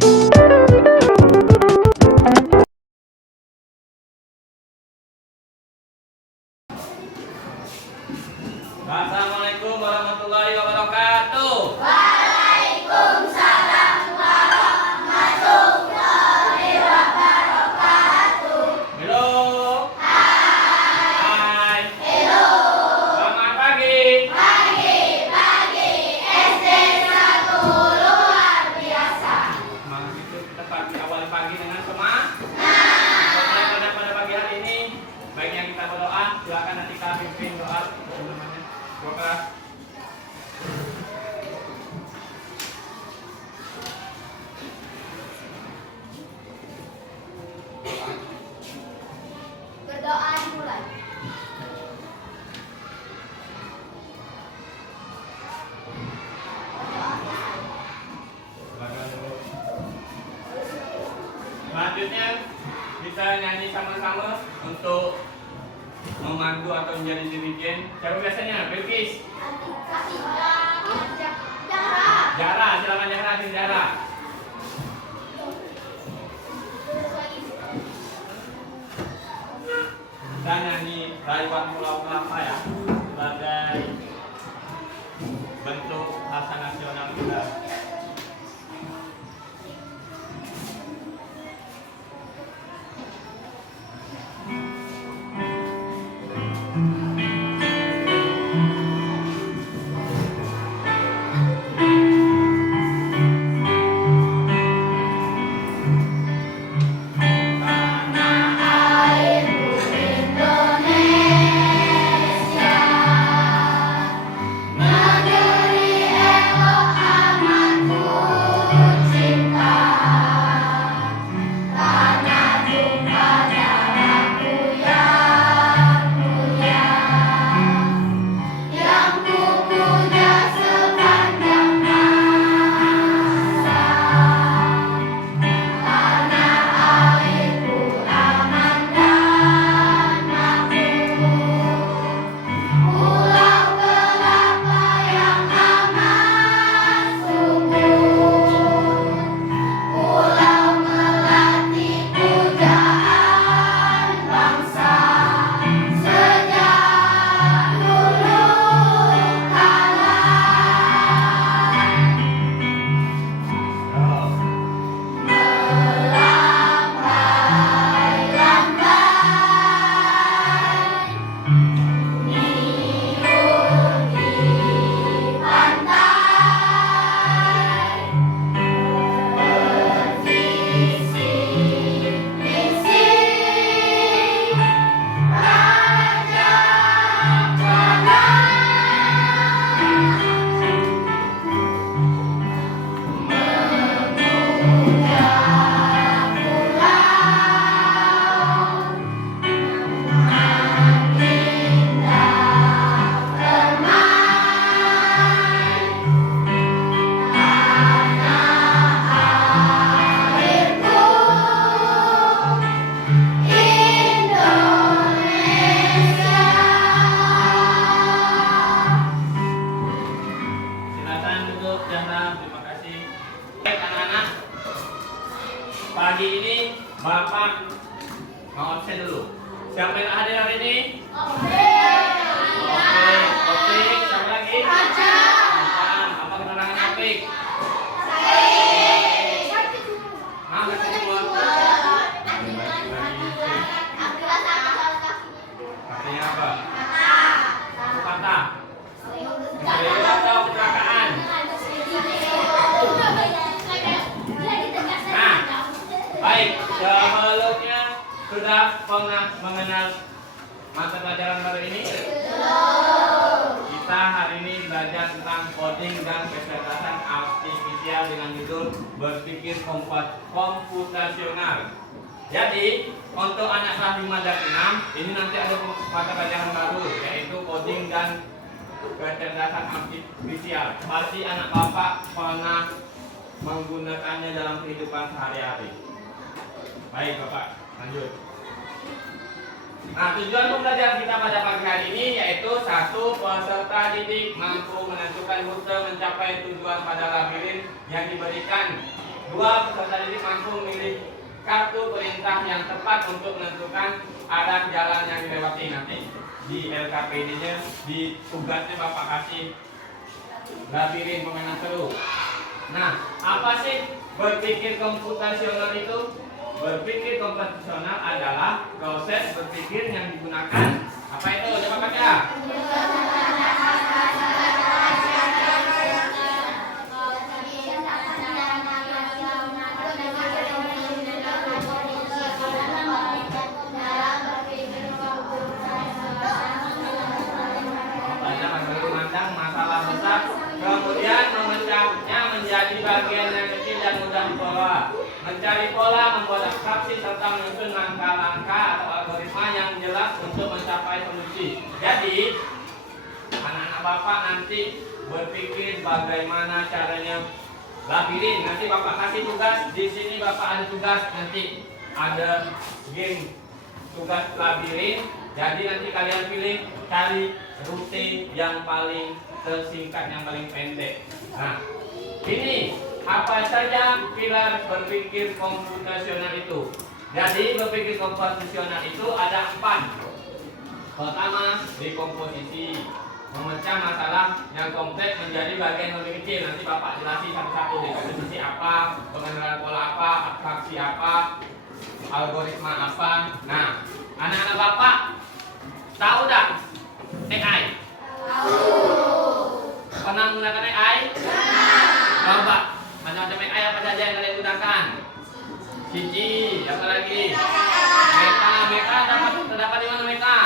Assalamualaikum warahmatullahi wabarakatuh. Waalaikumsalam warahmatullahi wabarakatuh. Halo. Hai. Hello. Selamat pagi. Pagi SD 1 luar biasa. Semangat itu kita awali pagi dengan semangat. Pada pagi hari ini, baiknya kita berdoa. Silakan nanti kami pimpin doa. Doa keras. Berdoa dimulai. Silakan dulu. Selanjutnya kita nyanyi sama-sama untuk memandu atau menjadi dirigen. Siapa biasanya? Bilkis. Jara, silakan Jara, Jara. Kita nyanyi Rayuan Pulau Kelapa ya, sebagai bentuk bahasa nasional kita. Pagi ini Bapak mau absen dulu. Siapa yang hadir hari ini? Oke. Siapa lagi? Apa keterangan Opik? Kasih semua. Artinya apa? Patah. Atau kecelakaan. Baik, sebelumnya sudah pernah mengenal mata pelajaran baru ini? Kita hari ini belajar tentang coding dan kecerdasan artifisial dengan judul berpikir komputasional. Jadi, untuk anak kelas 5 dan 6, ini nanti ada mata pelajaran baru, yaitu coding dan kecerdasan artifisial. Pasti anak bapak pernah menggunakannya dalam kehidupan sehari-hari. Baik Bapak, lanjut. Nah, tujuan pembelajaran kita pada pagi hari ini yaitu 1. Peserta didik mampu menentukan rute mencapai tujuan pada labirin yang diberikan Dua peserta didik mampu memilih kartu perintah yang tepat untuk menentukan arah jalan yang dilewati. Nanti di LKPD-nya, di tugasnya Bapak kasih labirin permainan seru. Nah, apa sih berpikir komputasional itu? Berpikir komputasional adalah proses berpikir yang digunakan. Apa itu? Coba baca. Memandang masalah besar, kemudian memecahnya menjadi bagian yang kecil dan mudah dikelola. Mencari pola, membuat abstraksi serta menyusun langkah-langkah atau algoritma yang jelas untuk mencapai solusi. Jadi, anak-anak Bapak nanti berpikir bagaimana caranya labirin. Nanti Bapak kasih tugas, di sini Bapak ada tugas, nanti ada game tugas labirin. Jadi nanti kalian pilih cari rute yang paling tersingkat, yang paling pendek. Nah, ini apa saja pilar berpikir komputasional itu? Jadi berpikir komputasional itu ada 4. Pertama, dekomposisi, memecah masalah yang kompleks menjadi bagian lebih kecil. Nanti Bapak jelasin satu-satu. Dekomposisi apa, pengenalan pola apa, abstraksi apa, algoritma apa. Nah, anak-anak Bapak tahu tak AI? Tahu. Pernah menggunakan AI? Coba macam-macam AI apa saja yang kalian gunakan? Cici, apa lagi? Meta terdapat di mana Meta?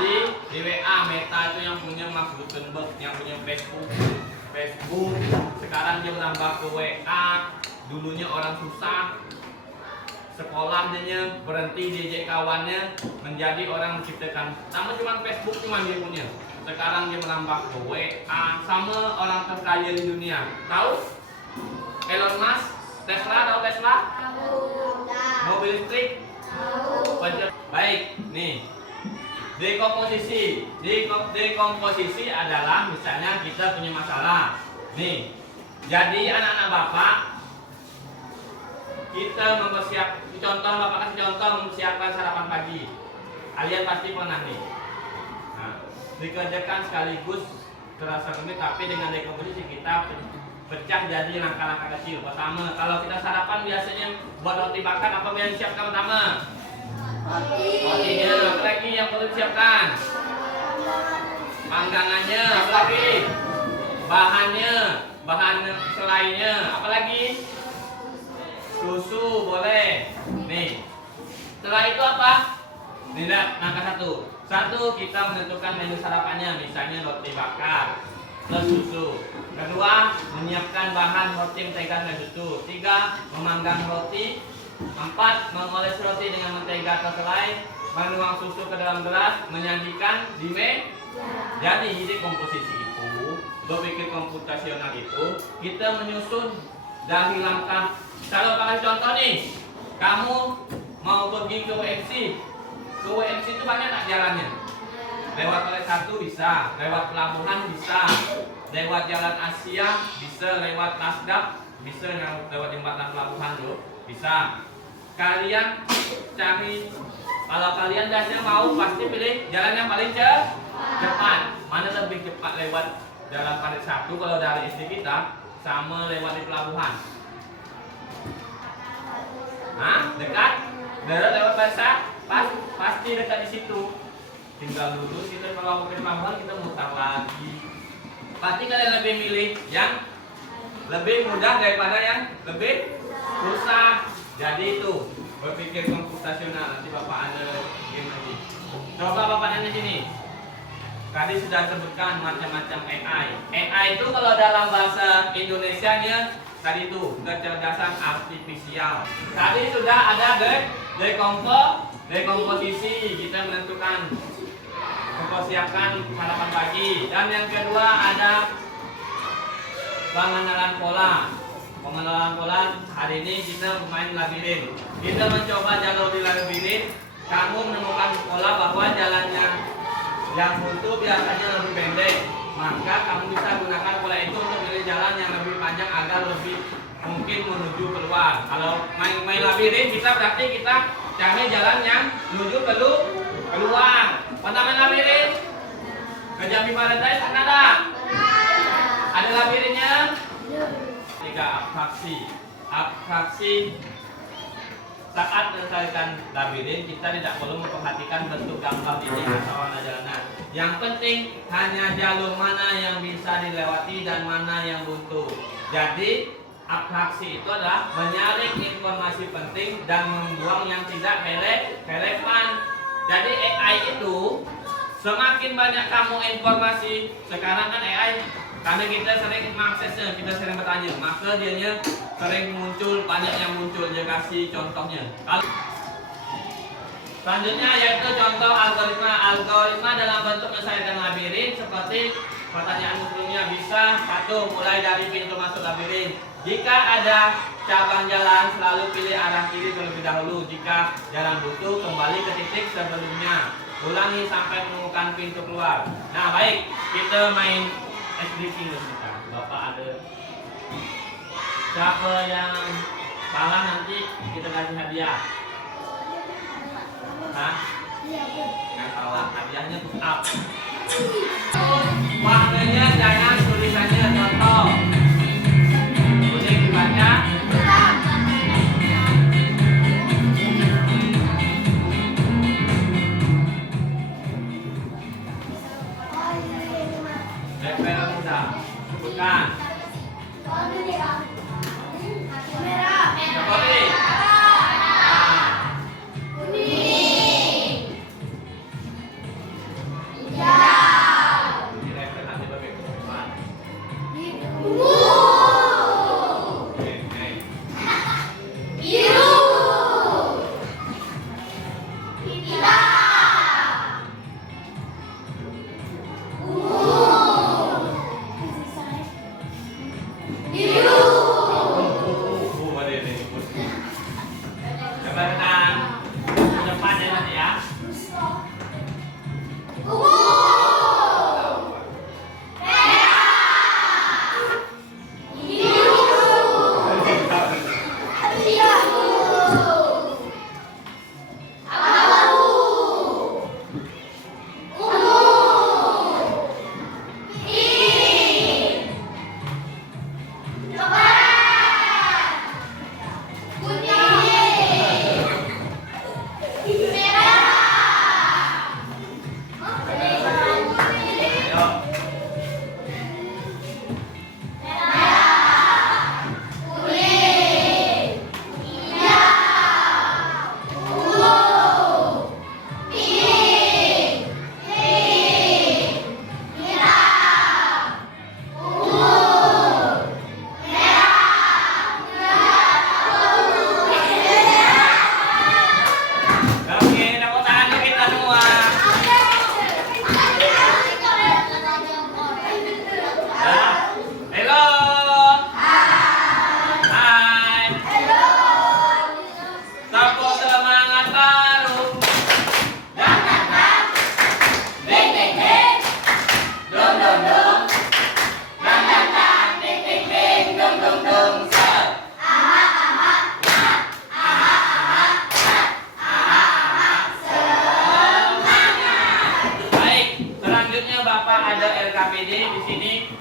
Di WA. Meta itu yang punya Mark Zuckerberg, yang punya Facebook. Sekarang dia merambah ke WA. Dulunya orang susah, sekolah dia berhenti diejek kawannya, menjadi orang menciptakan. Sama cuma Facebook cuma dia punya. Sekarang dia merambah ke WA, sama orang terkaya di dunia. Tahu? Elon Musk, Tesla, tahu Tesla? Tahu. Mobil listrik? Tahu. Baik, nih. Dekomposisi. Dekomposisi adalah misalnya kita punya masalah. Nih. Jadi anak-anak Bapak, kita Bapak kasih contoh mempersiapkan sarapan pagi. Kalian pasti pernah nih. Nah, dikerjakan sekaligus terasa rumit, tapi dengan dekomposisi kita pecah jadi langkah-langkah kecil. Pertama, kalau kita sarapan biasanya buat roti bakar, apa yang disiapkan pertama? Rotinya. Apa lagi yang perlu disiapkan? Panggangannya. Apa lagi? Bahan selainnya. Apa lagi? Susu boleh. Nih. Setelah itu apa? Tidak, langkah 1, kita menentukan menu sarapannya, misalnya roti bakar plus susu. Kedua, menyiapkan bahan roti, mentega dan susu. 3, memanggang roti. 4, mengoles roti dengan mentega atau selai. Menuang susu ke dalam gelas, menyajikan di meja. Jadi komposisi itu, berpikir komputasional itu, kita menyusun dari langkah. Kalau kasih contoh nih, kamu mau pergi ke WMC. Ke WMC itu banyak tak jalannya? Lewat toilet 1 bisa, lewat pelabuhan bisa, lewat jalan Asia bisa, lewat Nasdaq bisa, lewat jembatan pelabuhan tuh bisa. Kalian cari, kalau kalian dasarnya mau pasti pilih jalan yang paling cepat. Mana lebih cepat, lewat jalan parit 1 kalau dari SD kita, sama lewat di pelabuhan? Hah? Dekat? Darat lewat bahasa? Pasti dekat di situ. Tinggal lurus, kita kalau mau ke pelabuhan kita mutar lagi. Pasti kalian lebih milih yang lebih mudah daripada yang lebih susah. Jadi itu berpikir komputasional. Nanti Bapak ada game lagi. Coba Bapak nanya sini. Tadi sudah sebutkan macam-macam AI. AI itu kalau dalam bahasa Indonesianya tadi itu kecerdasan artifisial. Tadi sudah ada dekomposisi, kita menentukan, mempersiapkan sarapan pagi. Dan yang kedua ada pengenalan pola. Pengenalan pola, hari ini kita main labirin. Kita mencoba jalur di labirin. Kamu menemukan pola bahwa jalannya yang buntu biasanya lebih pendek. Maka kamu bisa gunakan pola itu untuk pilih jalan yang lebih panjang agar lebih mungkin menuju keluar. Kalau main labirin kita berarti kita cari jalan yang menuju keluar. Pernah main labirin? Ke Jambi Paradise pernah tak? Ada labirinnya? 3. Abstraksi. Abstraksi. Saat menyelesaikan labirin, kita tidak perlu memperhatikan bentuk gambar ini atau warna jalanan. Yang penting hanya jalur mana yang bisa dilewati dan mana yang buntu. Jadi abstraksi itu adalah menyaring informasi penting dan membuang yang tidak relevan. Jadi AI itu semakin banyak kamu informasi, sekarang kan AI karena kita sering mengaksesnya, kita sering bertanya, maka dianya sering muncul, banyak yang muncul. Dia kasih contohnya. Selanjutnya yaitu contoh algoritma. Algoritma dalam bentuk menyelesaikan labirin seperti pertanyaan sebelumnya. Bisa 1. Mulai dari pintu masuk labirin. Jika ada cabang jalan, selalu pilih arah kiri terlebih dahulu. Jika jalan buntu, kembali ke titik sebelumnya. Ulangi sampai menemukan pintu keluar. Nah baik, kita main SD King kita. Bapak ada. Siapa yang salah nanti kita kasih hadiah. Hah? Yang salah hadiahnya push up. Warnanya jangan tulisannya contoh. Boleh dibaca? Level muda. Bukan. Seperti. Ini level nanti pakai kesemuan.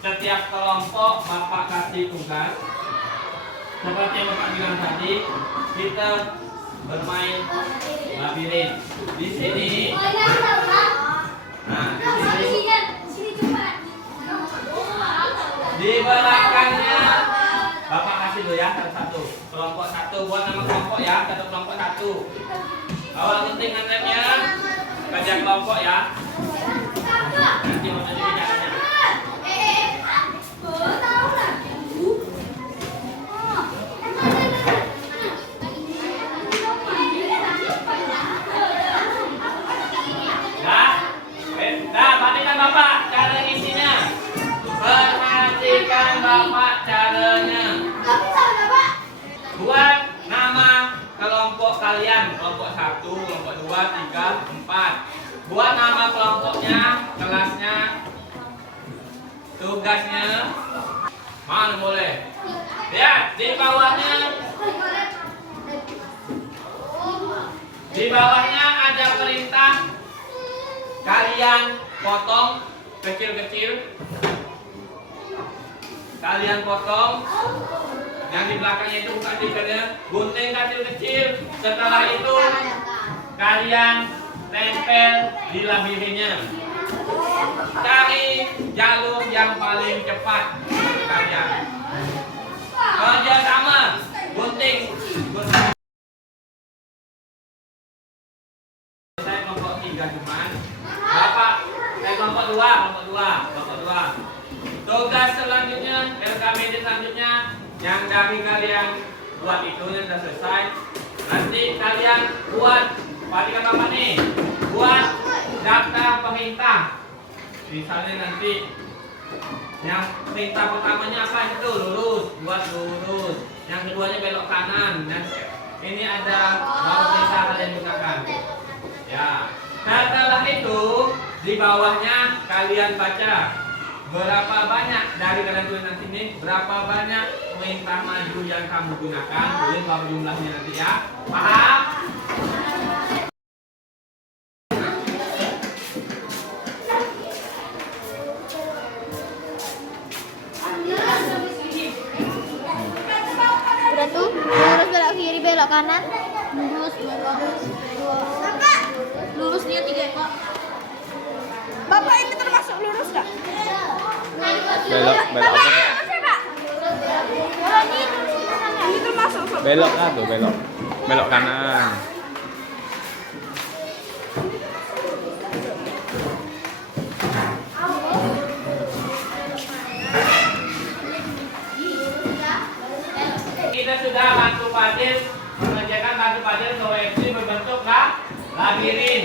Setiap kelompok Bapak kasih tugas. Seperti yang Bapak bilang tadi, kita bermain labirin. Di sini, nah di sini, di belakangnya Bapak kasih dulu ya satu-satu. Kelompok 1 buat nama kelompok ya, satu kelompok 1. Awal penting nantinya kerja kelompok ya. Nanti mau jadi caranya. Perhatikan Bapak cara ngisinya. Perhatikan Bapak caranya. Buat nama kelompok kalian, kelompok 1, kelompok 2, 3, 4. Buat nama kelompoknya, kelasnya, tugasnya. Mana boleh? Lihat di bawahnya ada perintah kalian potong kecil-kecil. Kalian potong. Yang di belakangnya itu bukan stikernya, gunting kecil-kecil. Setelah itu kalian tempel di labirinnya. Cari jalur yang paling cepat kalian. Kerja sama, gunting. Saya kelompok 3 cuman. Bapak, saya kelompok 2. Tugas selanjutnya, LKPD selanjutnya yang dari kalian buat itu yang sudah selesai. Nanti kalian buat pada apa nih? Buat daftar perintah. Misalnya nanti yang perintah pertamanya apa itu? Lurus, buat lurus. Yang keduanya belok kanan. Dan ini ada mau perintah kalian gunakan. Ya. Setelah itu di bawahnya kalian baca berapa banyak dari kalian tulis sini, berapa banyak perintah maju yang kamu gunakan, tulis berapa jumlahnya nanti ya. Paham? Udah tuh, lurus belok kiri belok kanan. Lurus dia 3 ekor. Bapak ini termasuk lurus nggak? Belok apa? Ini termasuk Belok tuh, belok kanan. Kita sudah bantu Fadil mengerjakan OFC berbentuk labirin.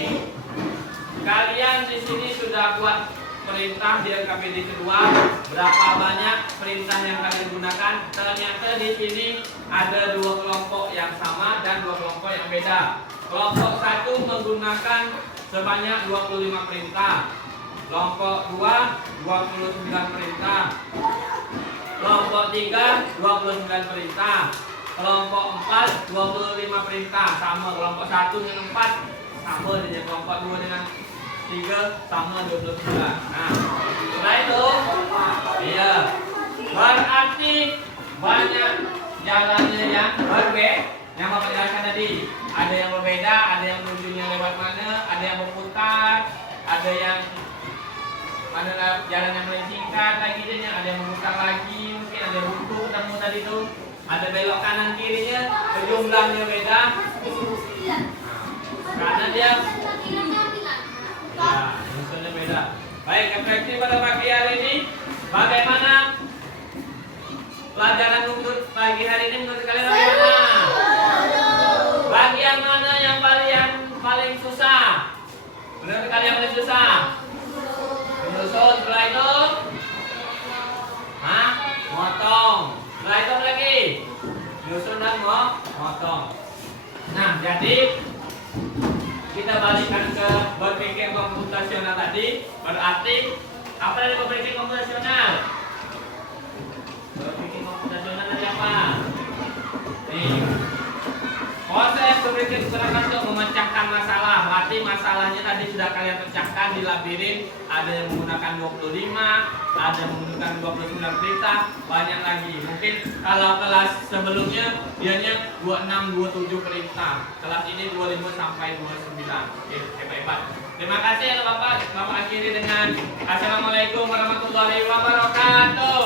Kalian di sini sudah buat perintah di LKPD kedua. Berapa banyak perintah yang kalian gunakan? Ternyata di sini ada 2 kelompok yang sama dan 2 kelompok yang beda. Kelompok 1 menggunakan sebanyak 25 perintah. Kelompok 2 29 perintah. Kelompok 3 29 perintah. Kelompok 4 25 perintah. Sama kelompok 1 dengan 4 sama dengan kelompok 2 dengan 3 sama 29. Nah, setelah itu iya. Berarti banyak jalannya yang berbeda. Yang Bapak jelaskan tadi, ada yang berbeda, ada yang menujunya lewat mana, ada yang berputar, ada yang mana jalan yang paling singkat lagi dia, ada yang memutar lagi, mungkin ada yang buntu ketemu tadi itu, ada belok kanan kirinya, jumlahnya beda. Nah, karena dia ya, misalnya beda. Baik, efektif pada pagi hari ini. Bagaimana pelajaran untuk pagi hari ini menurut kalian bagaimana? Bagian mana yang paling susah? Menurut kalian paling susah? Menyusun, setelah itu motong. Setelah itu apa lagi? Menyusun dan motong. Nah, jadi kita balikkan ke berpikir komputasional tadi. Berarti apa dari berpikir komputasional? Berpikir komputasional tadi apa? Nih, proses berpikir komputasional untuk memecahkan masalah. Berarti masalahnya tadi sudah kalian pecahkan di labirin. Ada yang menggunakan 25, ada yang menggunakan 29 perintah, banyak lagi. Mungkin kalau kelas sebelumnya dianya 26, 27 perintah. Kelas ini 25 sampai 29. Oke, hebat-hebat. Terima kasih ya Bapak. Bapak akhiri dengan Assalamualaikum warahmatullahi wabarakatuh.